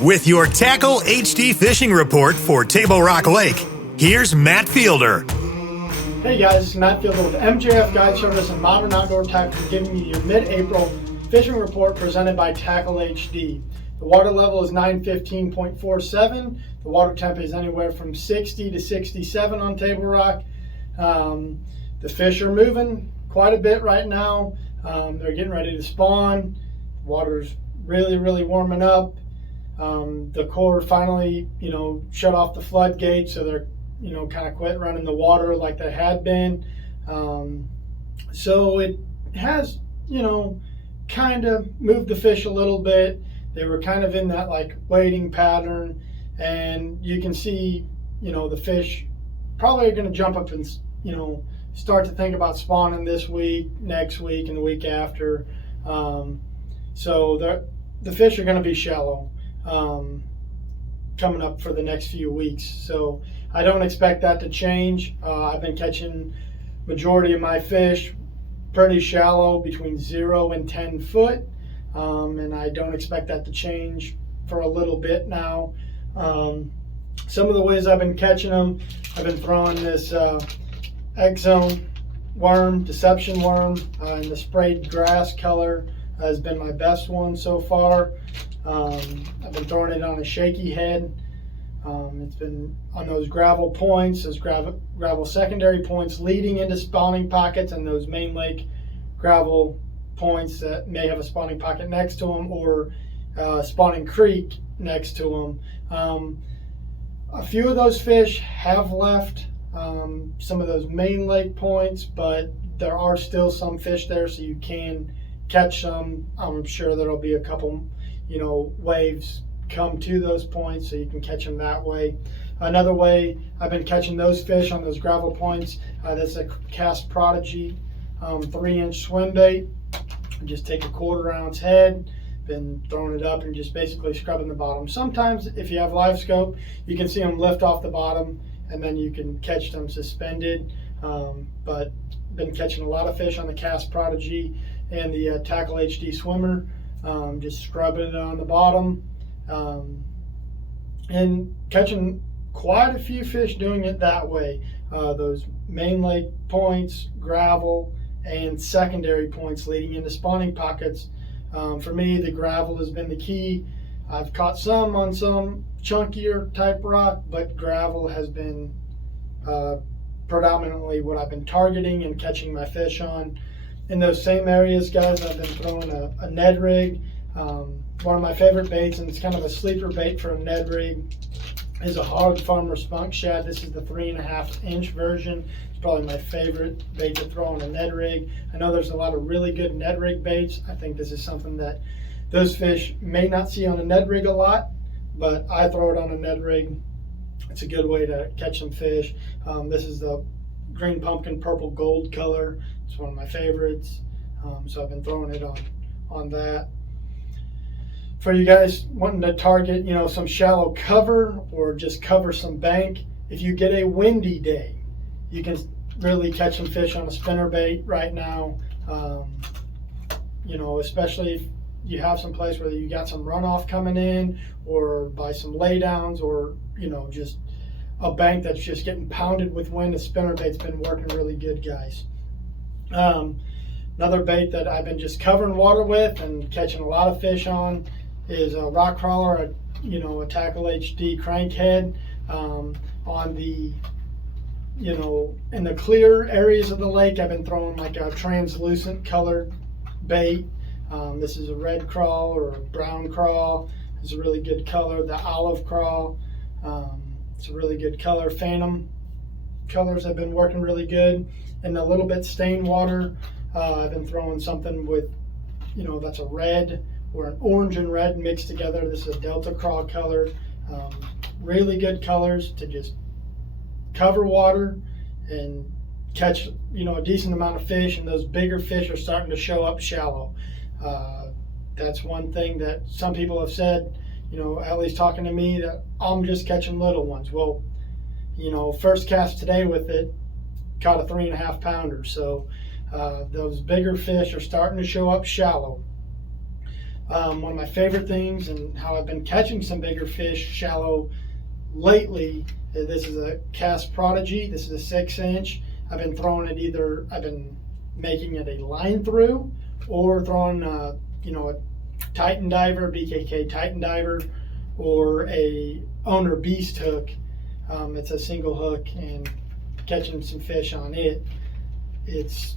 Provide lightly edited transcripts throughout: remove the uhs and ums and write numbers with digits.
With your Tackle HD fishing report for Table Rock Lake, here's Matt Fielder. Hey guys, it's Matt Fielder with MJF Guide Service and Modern Outdoor Tackle, giving you your mid-April fishing report presented by Tackle HD. The water level is 915.47. The water temp is anywhere from 60 to 67 on Table Rock. The fish are moving quite a bit right now. They're getting ready to spawn. Water's really warming up. The Corps finally, shut off the floodgates, so they're, kind of quit running the water like they had been. So it has, kind of moved the fish a little bit. They were kind of in that waiting pattern, and you can see, the fish probably are going to jump up and, start to think about spawning this week, next week, and the week after. So the fish are going to be shallow coming up for the next few weeks. So I don't expect that to change. I've been catching majority of my fish pretty shallow, between 0 and 10 foot. And I don't expect that to change for a little bit now. Some of the ways I've been catching them, I've been throwing this X-Zone worm, deception worm, in the sprayed grass color has been my best one so far. I've been throwing it on a shaky head. It's been on those gravel points, those gravel secondary points leading into spawning pockets, and those main lake gravel points that may have a spawning pocket next to them, or spawning creek next to them. A few of those fish have left some of those main lake points, but there are still some fish there, so you can catch some. I'm sure there'll be a couple, waves come to those points, so you can catch them that way. Another way I've been catching those fish on those gravel points, that's a Cast Prodigy 3-inch swim bait. Just take a 1/4 ounce head, been throwing it up and just basically scrubbing the bottom. Sometimes if you have live scope, you can see them lift off the bottom, and then you can catch them suspended. But been catching a lot of fish on the Cast Prodigy and the Tackle HD swimmer, just scrubbing it on the bottom, and catching quite a few fish doing it that way. Those main lake points, gravel, and secondary points leading into spawning pockets. For me, the gravel has been the key. I've caught some on some chunkier type rock, but gravel has been predominantly what I've been targeting and catching my fish on. In those same areas, guys, I've been throwing a Ned rig. One of my favorite baits, and it's kind of a sleeper bait for a Ned rig, is a Hog Farmer Spunk Shad. This is the 3.5-inch version. It's probably my favorite bait to throw on a Ned rig. I know there's a lot of really good Ned rig baits. I think this is something that those fish may not see on a Ned rig a lot, but I throw it on a Ned rig. It's a good way to catch some fish. This is the green pumpkin purple gold color. It's one of my favorites. So I've been throwing it on that. For you guys wanting to target, some shallow cover or just cover some bank, if you get a windy day, you can really catch some fish on a spinnerbait right now. Especially if you have some place where you got some runoff coming in, or by some laydowns, or just a bank that's just getting pounded with wind. A spinnerbait's been working really good, guys. Another bait that I've been just covering water with and catching a lot of fish on is a rock crawler, a Tackle HD crankhead. On the, in the clear areas of the lake, I've been throwing a translucent colored bait. This is a red crawl or a brown crawl. It's a really good color. The olive crawl, it's a really good color. Phantom colors have been working really good. And a little bit stained water, I've been throwing something with, that's a red or an orange and red mixed together. This is a Delta Crawl color. Really good colors to just cover water and catch, a decent amount of fish. And those bigger fish are starting to show up shallow. That's one thing that some people have said, at least talking to me, that I'm just catching little ones. Well, first cast today with it, caught a 3.5 pounder. So those bigger fish are starting to show up shallow. One of my favorite things and how I've been catching some bigger fish shallow lately, this is a Cast Prodigy. This is a 6-inch. I've been throwing it I've been making it a line through or throwing a Titan diver, BKK Titan diver, or a owner beast hook. It's a single hook, and catching some fish on it. It's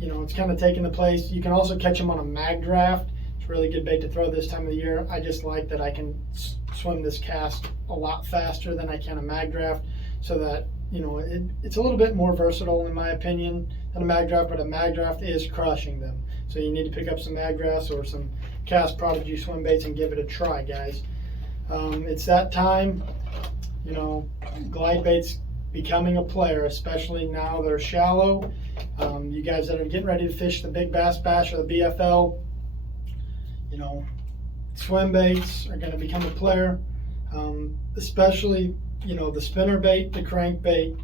kind of taking the place. You can also catch them on a mag draft. It's a really good bait to throw this time of the year. I just like that I can swim this cast a lot faster than I can a mag draft, so that it's a little bit more versatile in my opinion than a mag draft, but a mag draft is crushing them. So you need to pick up some mag drafts or some Cast Prodigy swim baits and give it a try, guys. It's that time. Glide baits becoming a player, especially now they're shallow. You guys that are getting ready to fish the Big Bass Bash or the BFL, swim baits are going to become a player, especially the spinner bait, the crank bait,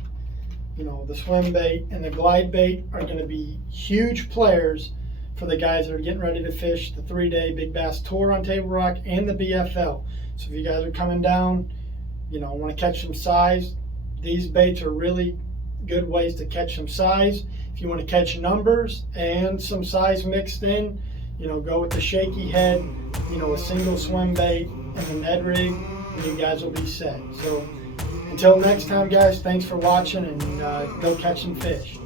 the swim bait, and the glide bait are going to be huge players for the guys that are getting ready to fish the 3-day Big Bass Tour on Table Rock and the BFL. So if you guys are coming down, want to catch some size, these baits are really good ways to catch some size. If you want to catch numbers and some size mixed in, go with the shaky head, a single swim bait and the Ned rig, and you guys will be set. So until next time, guys, thanks for watching, and go catch some fish.